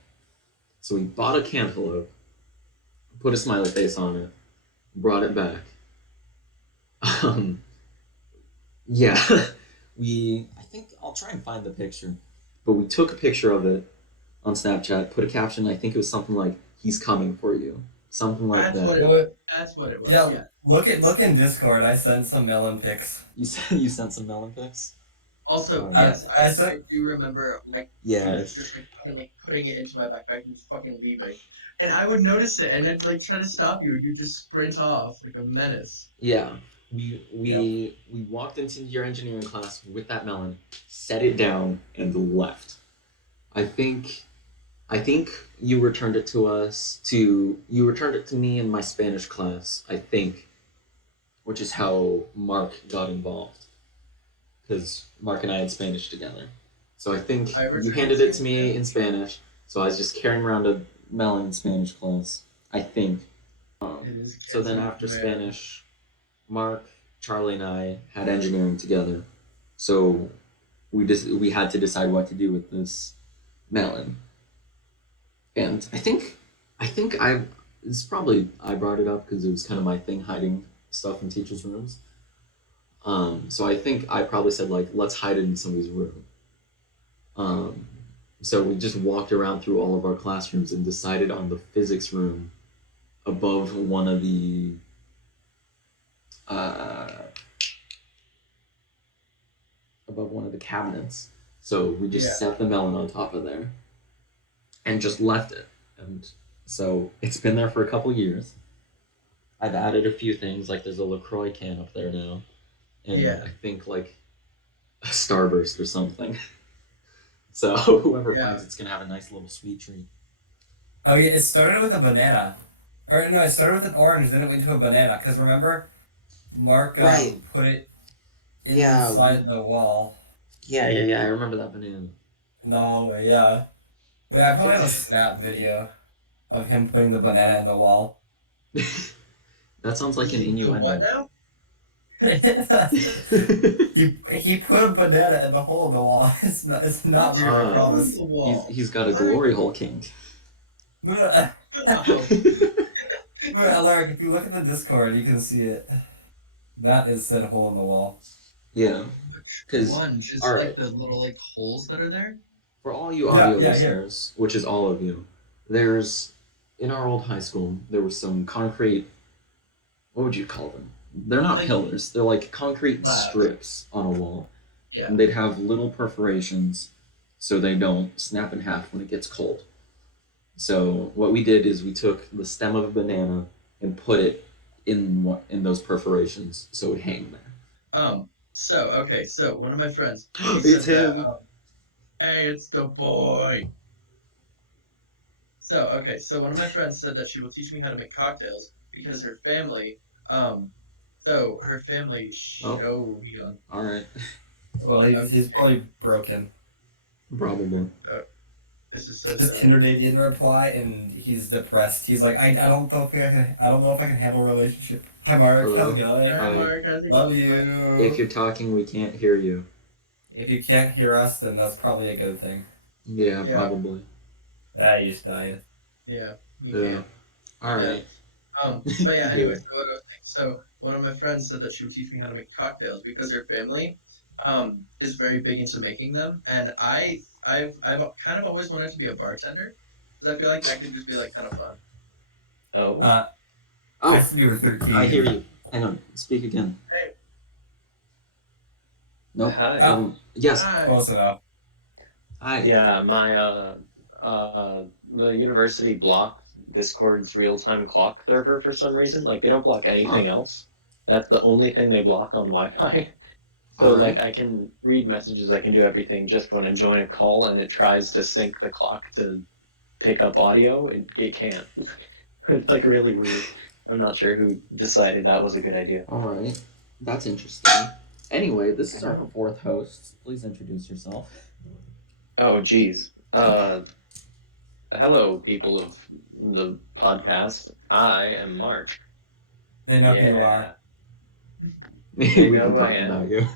So we bought a cantaloupe, put a smiley face on it, brought it back. Um, yeah, I think I'll try and find the picture, but we took a picture of it on Snapchat, put a caption. I think it was something like "He's coming for you," something like That's what that. You it know was. what? That's what it was. Yeah, Yeah. look in Discord. I sent some melon pics. You sent some melon pics. Also, Um, yes, I I sent. do remember like yeah, spinach just like fucking like putting it into my backpack and just fucking leaving. And I would notice it and I'd like try to stop you. You just sprint off like a menace. yeah. We Yep. we we walked into your engineering class with that melon, set it down, and left. I think I think you returned it to me in my Spanish class, I think, which is how Mark got involved because Mark and I had Spanish together. So I think I you returned it handed to it you to in me in Spanish. Spanish, so I was just carrying around a melon in Spanish class. I think. It is So then getting after man. Spanish, Mark, Charlie, and I had engineering together. So we had to decide what to do with this melon. And I think it's probably I brought it up because it was kind of my thing hiding stuff in teachers' rooms. So I think I probably said like let's hide it in somebody's room. Um, so we just walked around through all of our classrooms and decided on the physics room above one of the uh, cabinets. So we just Yeah. set the melon on top of there and just left it. And so it's been there for a couple years. I've added a few things, like there's a LaCroix can up there now, and Yeah. I think like a Starburst or something. So whoever finds Yeah. it's gonna have a nice little sweet treat. Oh yeah, it started with a banana. Or no, it started with an orange, then it went to a banana. Because remember, Mark Right. put it Yeah. inside the wall. Yeah. I remember that banana. No, yeah. Wait, I probably have a snap video of him putting the banana in the wall. That sounds like an The what innuendo. now? He put a banana in the hole in the wall. It's not What's weird, I Ah, wrong with promise. the he's wall? he's got a What? glory hole kink. Oh, Alaric, if you look at the Discord, you can see it. That is said hole in the wall. Yeah, which because one? Just all like right, the little like holes that are there? for all you Yeah, audio yeah, here. listeners, which is all of you, there's in our old high school there was some concrete. What would you call them? They're not Like pillars. They're like concrete slabs. strips on a wall, Yeah. and they'd have little perforations so they don't snap in half when it gets cold. So what we did is we took the stem of a banana and put it in those perforations so it would hang there. So okay. So one of my friends, he It's said that. him. Hey, it's the boy. So okay. So one of my friends said that she will teach me how to make cocktails because her family. So her family. Oh, Oh, he on. all right. Well, he's Okay. probably broken. Probably. Uh, this is so His sad. Tinder date didn't reply, and he's depressed. He's like, I don't know if I don't know if I can handle a relationship. Hi, Mark. How's it Hello. going? Hi, Hi. Mark. How's it Love going? If you. you're talking, we can't hear you. If you can't hear us, then that's probably a good thing. Yeah, Yeah. probably. Ah, you just died. Yeah. You Yeah. can't. All Yeah. right. But yeah, Yeah. anyway, so what I was saying, so one of my friends said that she would teach me how to make cocktails because her family is very big into making them, and I've kind of always wanted to be a bartender because I feel like that could just be like kind of fun. Oh, Uh, I Oh, said you were I hear 13. you. Hang on. Speak again. Hey, Nope. hi. Oh, Yes. hi. close enough. Hi. Yeah, my the university blocked Discord's real-time clock server for some reason. Like they don't block Huh. anything else. That's the only thing they block on Wi-Fi. All So right. like I can read messages, I can do everything just when I join a call and it tries to sync the clock to pick up audio, it can't. It's like really weird. I'm not sure who decided that was a good idea. All right. That's interesting. Anyway, this is our fourth host. Please introduce yourself. Oh, geez. Hello, people of the podcast. I am Marc. They know who you Yeah. are. We've know been who I talking am. about you.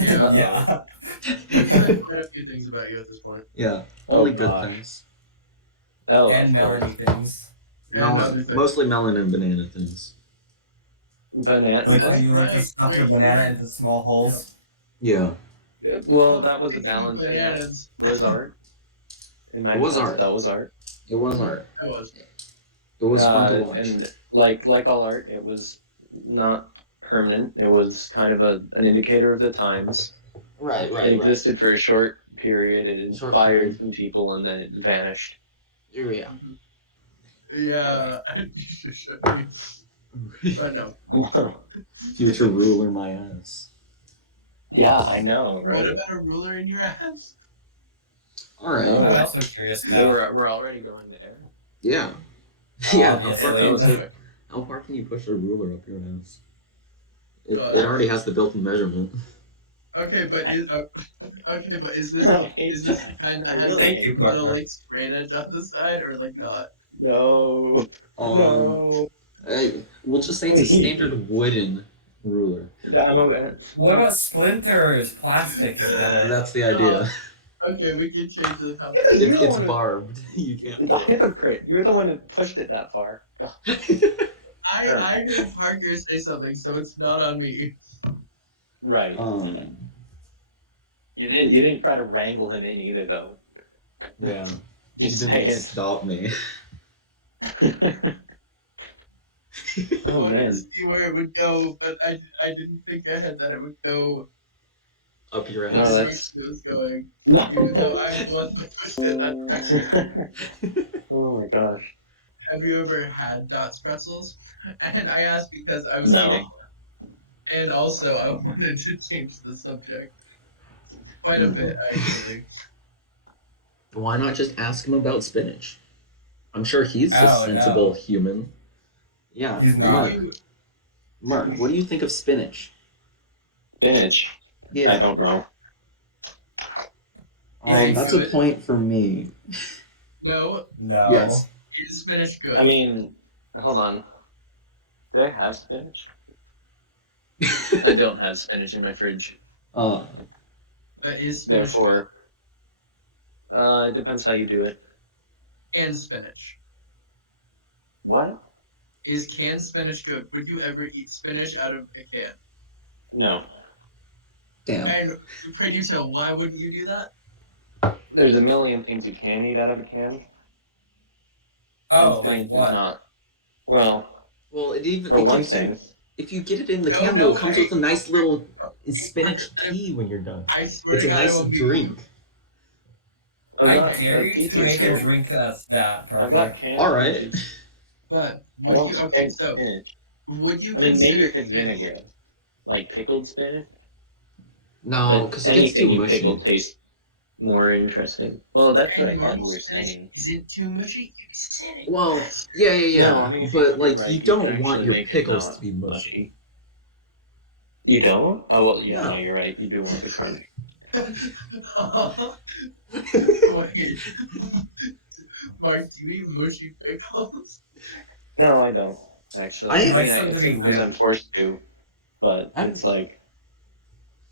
Yeah, Uh-oh. Yeah. I've said quite a few things about you at this point. Yeah. Only Oh, good gosh. things. Oh, And of course. Melanie things. And No, other things. mostly melon and banana things. Banana. Like how What? you like to Right, stuff your wait, banana wait. into small holes. Yeah. Well, Oh, that was a speaking of balancing act. bananas, It was art. In my It was defense, art. that was art. It was art. I was. It was fun to watch. And like all art, it was not permanent. It was kind of an indicator of the times. Right, It existed for a short period. It Short inspired period. some people, and then it vanished. Yeah. Yeah, you should show me. But no. Future ruler my ass. Yeah, I know, What right? about a ruler in your ass? All right. No. I'm also curious So now. we're already going there. Yeah. Yeah. Obviously. How far can you push a ruler up your ass? It God. already has the built-in measurement. Okay, but is this the kind that I has really Thank like you, a little partner. like straight edge on the side or like not? No. No. We'll just say it's a standard wooden ruler. I'm okay. What about splinters? Plastic is better. That's the idea. Okay, we can change the topic. Yeah, you're the It's one who- barbed. You can't. The hypocrite. You're the one who pushed it that far. I heard Parker say something, so it's not on me. Right. You didn't try to wrangle him in either, though. Yeah. You Just didn't saying. stop me. I Oh wanted to man. see where it would go, but I didn't think ahead that it would go Up your in No, the ass. that's- direction it was going. Even though I was the one that pushed it that direction. Oh my gosh. Have you ever had Dots pretzels? And I asked because I was No. eating them. And also I wanted to change the subject. Quite a bit, actually. Why not just ask him about spinach? I'm sure he's a Oh, sensible no. human. Yeah, He's Would not. you? Mark, what do you think of spinach? Spinach. I Yeah. don't know. Is it That's a good? point for me. No. No. Yes. Is spinach I good? mean, hold on. Do I have spinach? I don't have spinach in my fridge. uh, Is spinach good? Therefore, it depends how you do it. And spinach. What? Is canned spinach good? Would you ever eat spinach out of a can? No. damn. And pray do tell, why wouldn't you do that? There's a million things you can eat out of a can, and Oh, like spinach is what? not. Well, Well, for it one gives you thing, if you get it in the No, can though, no, it comes hey, with a nice little spinach Parker, tea when you're done. I swear It's to a God, I nice won't beat drink. you. I've I got dare you to peaches make a here. drink that's that, I've got Parker. canned All right. peaches. But I would don't you? Okay, take so spinach. would you I mean, maybe consider if it's spinach? vinegar, like pickled spinach, No, but because it gets too anything you mushy. pickle tastes more interesting. Well, that's what And I thought normal you were spinach saying. isn't too mushy. You said it. Well, yeah. No, I mean, if you But cook it like, you right, you can don't want actually your make it pickles to not be mushy. mushy. You don't? Oh, well, yeah, no, No. you're right. You do want the crunch. Wait, Mark, do you eat mushy pickles? No, I don't, actually. I- He I mean, likes them to be sometimes I'm limp. forced to, but I'm- it's like,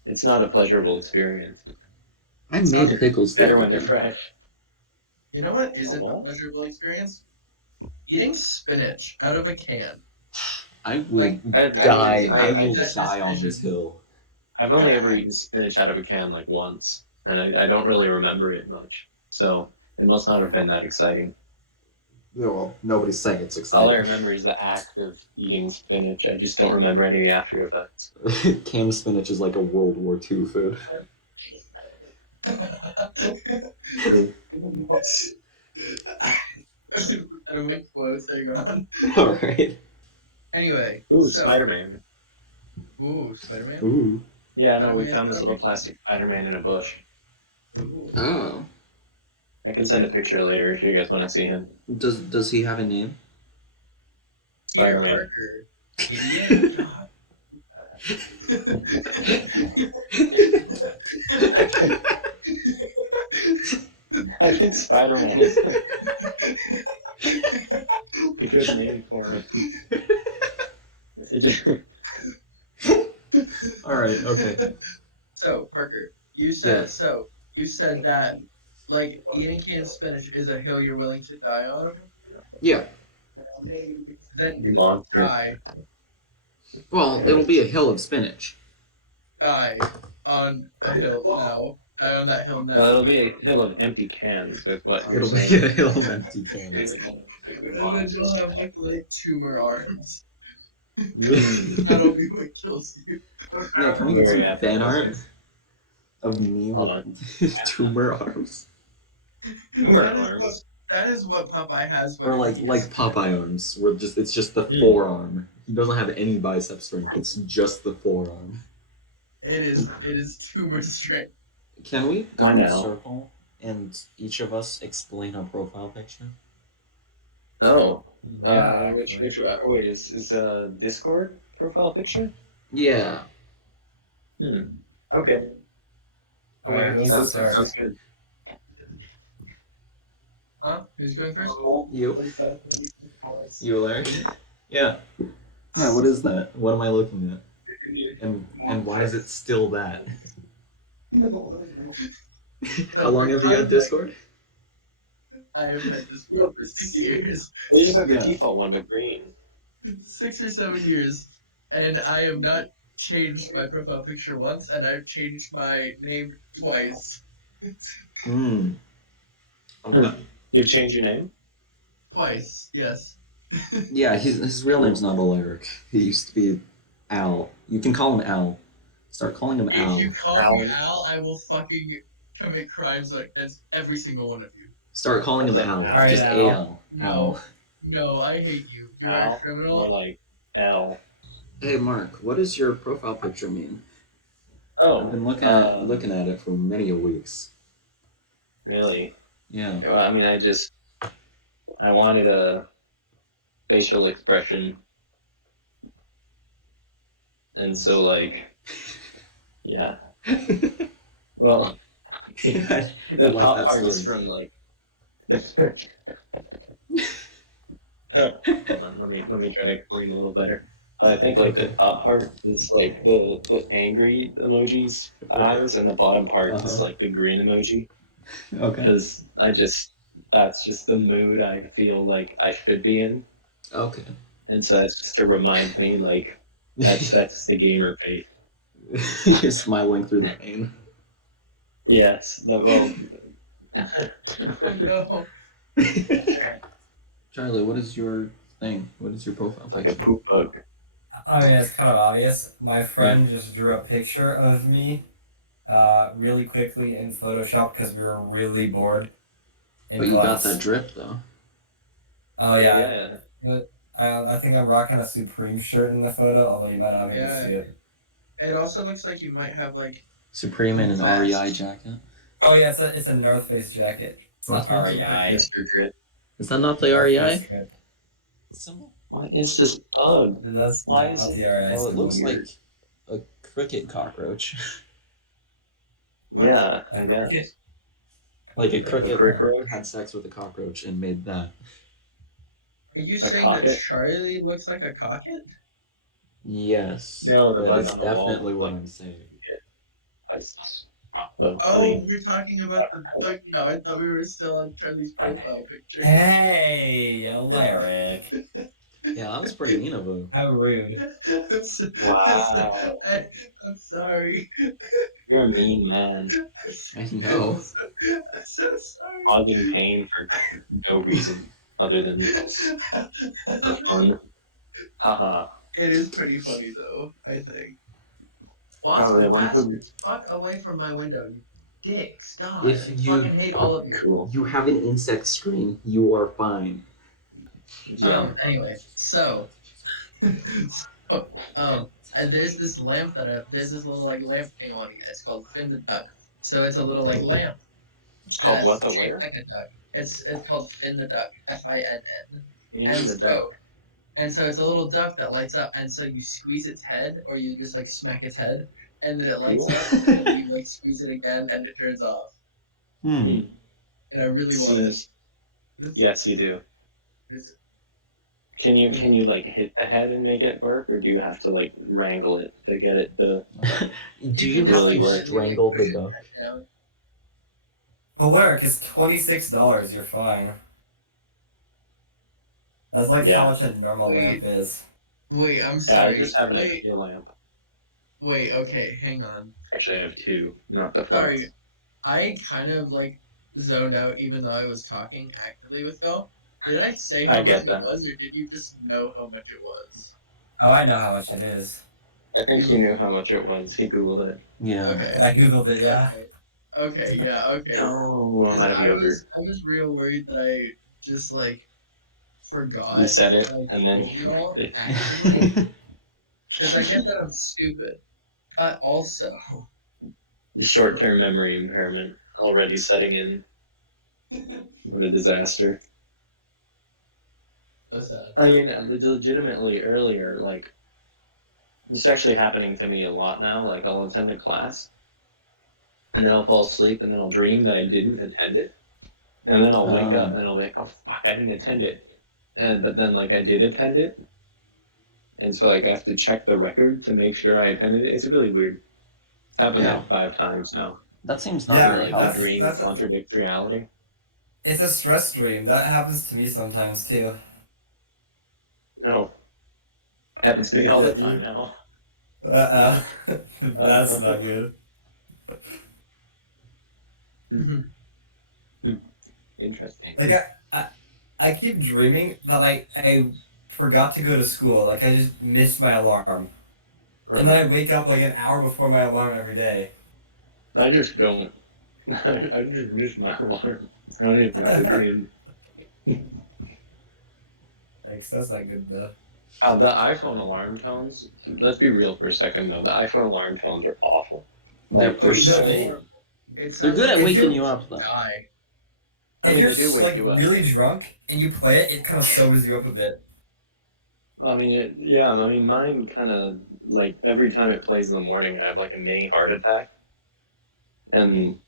it's not a pleasurable experience. I made Okay. pickles the Better other when they're day. fresh. You know what isn't a what? pleasurable experience? Eating spinach out of a can. I would Like, die. I- I I will that die on this decision. hill. I've only ever eaten spinach out of a can like once, and I don't really remember it much. So it must not have been that exciting. Well, nobody's saying it's All I exciting. remember is the act of eating spinach. I just don't remember any of the after effects. Canned spinach is like a World War II food. I don't make clothes. Hang on. All right. Anyway, Ooh, so Spider-Man. Spider-Man. Ooh. Yeah, no, we Spider-Man, found this little Spider-Man. plastic Spider-Man in a bush. Ooh. Oh. I can send a picture later if you guys want to see him. Does he have a name? Peter Spider-Man. Parker. Idiot. God. I think Spider-Man is a good name for him. It just- All right. Okay. So, Parker, you said Yeah. so. You said that like eating canned spinach is a hill you're willing to die on. Yeah. Then You monster. Well, it'll be a hill of spinach. die on a hill now. Die on that hill Well, now. it'll be a hill of empty cans, is what you're It'll be saying. a hill of empty cans. And then you'll have like tumor arms. Mm. That'll be what kills you. Yeah, can we get Very some happy. fan art of me Hold with tumor arms? Tumor That is arms. what- That is what Popeye has. when Or like he Popeye arms, where it's just the Mm. forearm. He doesn't have any bicep strength. It's just the forearm. It is tumor strength. Can we go Why in a now? circle and each of us explain our profile picture? Oh. Yeah, Which actually. wait, is Discord profile picture? Yeah. Okay. Alright, who's Sounds start? good. Huh? Who's going first? You, Alaric? Yeah. Yeah, what is that? What am I looking at? And why is it still that? How long have you had Discord? I have had this for 6 years. Well, you just have Yeah. the default one, but green. 6 or 7 years. And I have not changed my profile picture once, and I've changed my name twice. Hmm. Okay. You've changed your name? Twice, yes. Yeah, his real name's not Alaric. He used to be Al. You can call him Al. Start calling him Al. If you call me Alan. Al, I will fucking commit crimes against every single one of you. Start calling him What's Al. up, Al? Just Alright, Al. No. Al. No, I hate you. You are a Al? criminal. More like L. Hey Mark, what does your profile picture mean? Oh. I've been looking at it for many a weeks. Really? Yeah. Well, I mean, I just I wanted a facial expression, and so like, yeah. Well, I the like top that part is story. from like. Hold on, let me try to explain a little better. I think like the Okay. top part is like the angry emoji's eyes, and the bottom part is Uh-huh. like the grin emoji. Okay. Because that's just the mood I feel like I should be in, Okay. and so that's just to remind me like that's the gamer face. You're smiling through the pain. Yes, no, well, Oh no. Charlie, what is your thing? What is your profile like a picture? poop bug. I mean, it's kind of obvious. My Yeah. friend just drew a picture of me really quickly in Photoshop because we were really bored in But you got that class. drip though. Oh, yeah. Yeah, But I think I'm rocking a Supreme shirt in the photo, although you might not be able to Yeah. see it. It also looks like you might have like Supreme a in an REI vest. jacket. Oh, yeah, it's a North Face jacket. It's North not Face? REI. Mr. Grit. Is that not the North Face REI drip. symbol? What is this bug? That's Why is not it the REI Well, it symbol. looks like a cricket cockroach. What? Yeah, A I cricket? guess. Like a A cricket crickroach? had sex with a cockroach and made that. Are you A saying that cocket? Charlie looks like a cocket? Yes, No, the that bug is on the wall definitely looked what like I'm saying. I Oh, mean, we're talking about the bug now. I thought we were still on Charlie's profile picture. Hey, Alaric. Yeah, that was pretty mean of him. How rude. wow, I'm sorry. you're a mean man, I know. I'm so sorry. causing pain for no reason other than for fun. Haha. It is pretty funny though, I think. Boss Probably one bastard, who fuck away from my window, you dicks. God, If I you fucking hate all of you. cool. you have an insect screen, you are fine. Yeah. Anyway, so, so there's this lamp there's this little like lamp thing I want to get. It's called Finn the Duck. So it's a little like lamp It's called what that's the shaped where? like a duck. It's called Finn the Duck, Finn. In And the duck. so it's a little duck that lights up, and so you squeeze its head, or you just like smack its head, and then it lights Cool. up, and then you like squeeze it again, and it turns off. Hmm. And I really want it. Seems. Yes, you do. It's- Can you like hit the head and make it work, or do you have to like wrangle it to get it to? Do you you can have really to work. strangle the push it duck? back down. Alaric, it's $26. You're fine. That's like Yeah. how much a normal Wait. lamp is. Wait, I'm Yeah, I sorry. just have an Wait, idea lamp. wait, okay, hang on. Actually, I have two, not the phone. Sorry, I kind of like zoned out even though I was talking actively with y'all. Did I say I how much get it that. was, or did you just know how much it was? Oh, I know how much it is. I think he knew how much it was. He googled it. Yeah. Okay. I googled it, yeah. Okay, yeah, okay. No, I'm 'Cause out of yogurt. I was real worried that I just like forgot You said it, that I and then told you all you. actively. Because I get that I'm stupid. But also, Short-term memory impairment already setting in. What a disaster. what's that? I mean, legitimately earlier, like, this is actually happening to me a lot now. Like, I'll attend a class, and then I'll fall asleep, and then I'll dream that I didn't attend it. And then I'll wake up, and I'll be like, oh, fuck, I didn't attend it. But then, like, I did attend it. And so, like, I have to check the record to make sure I attended it. It's really weird. It's happened Yeah. like 5 times now. That seems not Yeah, really Like, the healthy. dream that's a- contradicts reality. It's a stress dream. That happens to me sometimes too. No. It happens to me all the Yeah, time now. That's not good. Interesting. Like I keep dreaming that I forgot to go to school. Like I just missed my alarm, and then I wake up like an hour before my alarm every day. I just don't. I just miss my alarm. I don't even have to dream. Like that's not good though. The iPhone alarm tones. Let's be real for a second, though. The iPhone alarm tones are awful. They're Like, pretty so- shitty. It's They're good at If waking you- you up though. die. I if mean, you're they do wake like you up. really drunk and you play it, it kind of sobers you up a bit. I mean, yeah. I mean, mine kind of like every time it plays in the morning, I have like a mini heart attack, and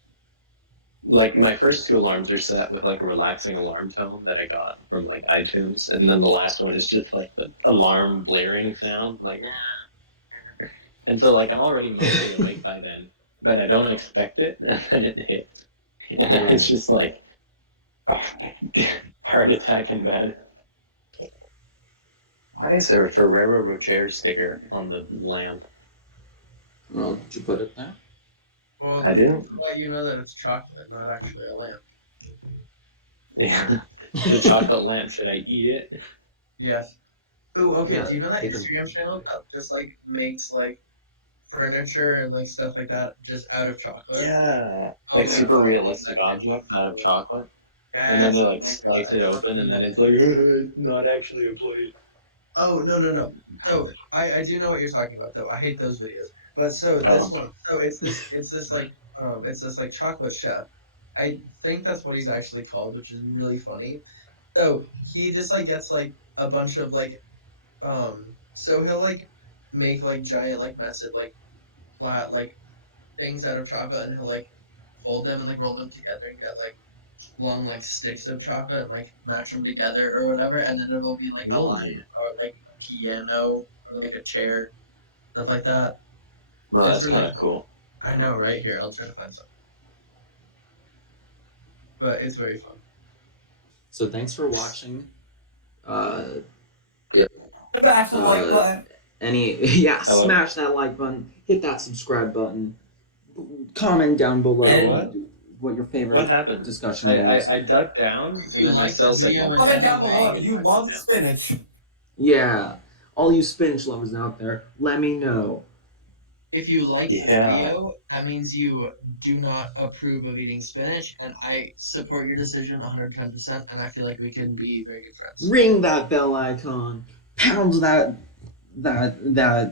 like my first two alarms are set with like a relaxing alarm tone that I got from like iTunes, and then the last one is just like the alarm blaring sound, like, and so like I'm already mostly awake by then, but I don't expect it, and then it hits, and then it's just like heart attack in bed. Why is there a Ferrero Rocher sticker on the lamp? Well, did you put it there? Well, I didn't. to let you know that it's chocolate, not actually a lamp. Yeah. The chocolate lamp, should I eat it? Yes. Oh, okay. Yeah, Do you know that even- Instagram channel that just like makes like furniture and like stuff like that just out of chocolate? Yeah. Oh Like my super God, realistic that's objects out of chocolate. And then yes. they Oh like my God, slice I it love open and then that. it's like it's not actually a plate. Oh no no no. So I do know what you're talking about though. I hate those videos. But so this Oh. one, so it's this like chocolate chef. I think that's what he's actually called, which is really funny. So he just like gets like a bunch of like so he'll like make like giant like massive like flat like things out of chocolate and he'll like fold them and like roll them together and get like long like sticks of chocolate and like mash them together or whatever, and then it'll be like a lion Ooh. or like a piano or like a chair, stuff like that. Well, It's that's really kind of cool. I know, right? Here, I'll try to find some. But it's very fun. So thanks for watching. Uh, Smash the like button. yeah, Hello? smash that like button, hit that subscribe button, comment down below And what your favorite What happened? discussion I, was. I, I ducked down If and you then my like cell the video signal. and comment down anything, below if you it's love like- spinach. Yeah, all you spinach lovers out there, let me know. If you like this Yeah. video, that means you do not approve of eating spinach, and I support your decision 110%, and I feel like we can be very good friends. Ring that bell icon, pound that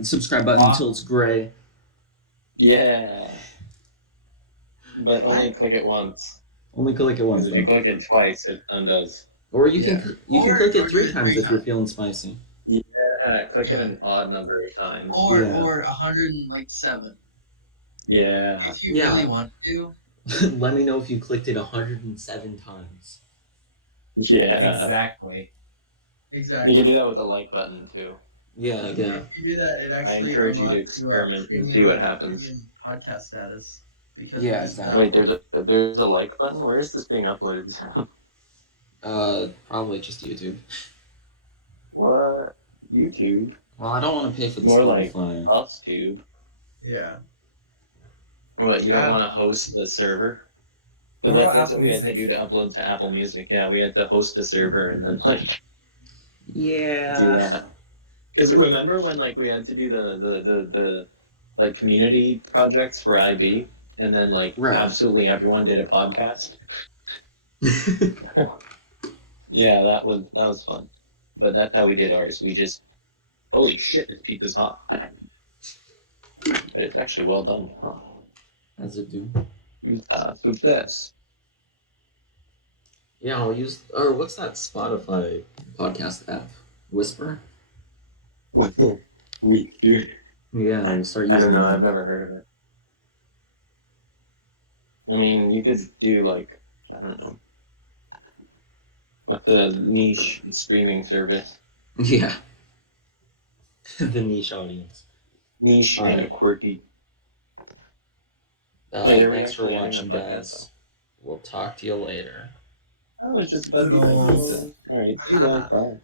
subscribe button until it's gray. Yeah. But only click it once. Only click it once, Because if you though. click it twice, it undoes. Or you Yeah. can Or click go it 3 to it times 3 if you're times. feeling spicy. Yeah, click it Yeah. an odd number of times. Or Yeah. 107. Yeah. If you Yeah. really want to. Let me know if you clicked it 107 times. Yeah. Exactly. Exactly. You can do that with the like button too. Yeah, again. If you do that, it actually encourage you to unlocks your experiment and see premium- what happens. premium podcast status. Because Yeah, it's that exactly. Wait, there's a like button? Where is this being uploaded to? Probably just YouTube. What? YouTube? Well, I don't want to pay for the More like Spotify. UpTube. Yeah. What, you don't Uh, want to host the server? What But about that's Apple what we had to Music? do to upload to Apple Music. Yeah, we had to host a server and then like do Yeah. that. Because remember when like we had to do the like community projects for IB, and then like Right. absolutely everyone did a podcast. Yeah, that was fun. But that's how we did ours. We just holy shit, this pizza's hot. But it's actually well done. Huh. As it do. Success. Yeah, I'll use. Or what's that Spotify podcast app? Whisper? Weak, dude. Yeah, I'll start using I don't know. that. I've never heard of it. I mean, you could do like I don't know, what's the niche streaming service? Yeah. The niche audience. Niche Alright. and quirky. Thanks for actually ending watching, the podcast, guys. We'll talk to you later. I was just about to eat my pizza. All right, see you guys. Bye.